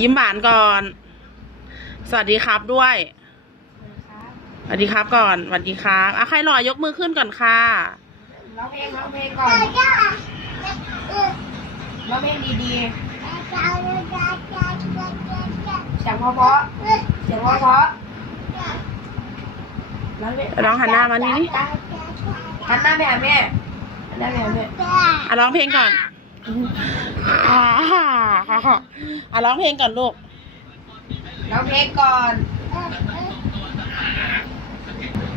ยิ้มหวานก่อน สวัสดีครับด้วย สวัสดีครับก่อน สวัสดีครับอะใครหล่อยกมือขึ้นก่อนค่ะ ร้องเพลงร้องเพลงก่อนร้องเพลงดีๆเสียงเพราะๆเสียงเพราะๆร้องเพลงร้องหันหน้ามานี่ดิหันหน้าไปหาแม่หันหน้าไปหาแม่อะร้องเพลงก่อนอ่า อะร้องเพลงก่อนลูก ร้องเพลงก่อน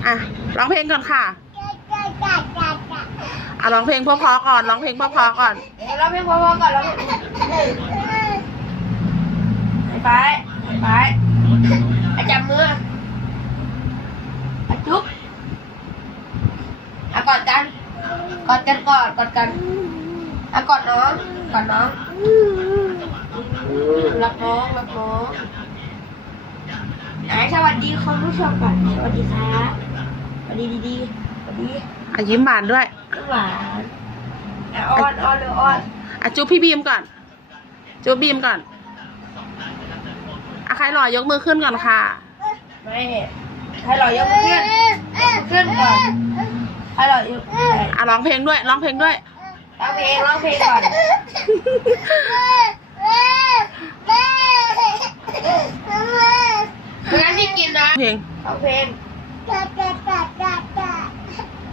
อะร้องเพลงก่อนค่ะอะร้องเพลงเพราะๆก่อนร้องเพลงเพราะๆก่อนเอ้ยร้องเพลงเพราะๆก่อนร้องเพลงไปไปอาจับมืออาจุ๊บอากอดกัน กอดกันกอดกอดกันอากอดน้องกอดน้อง รักน้องรักน้องไหนสวัสดีคุณผู้ชมก่อนสวัสดีครับสวัสดีดีๆสวัสดีอะยิ้มหวานด้วยหวานอะอ้อนอ้อนเลยอ้อนอะจุ๊บพี่บีมก่อน จุ๊บบีมก่อนอะใครหล่อยกมือขึ้นก่อนค่ะ ไม่ให้เรายกมือขึ้นยกมือขึ้นก่อนให้เรายกอะร้องเพลงด้วยร้องเพลงด้วยร้องเพลงร้องเพลงก่อนไม่งั้นพี่กินนะ เพลงร้องเพลง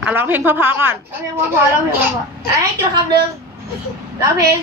อะร้องเพลงเพราะๆก่อนร้องเพลงพอๆร้องเพลงพอๆอะให้กินคำหนึ่งร้องเพลง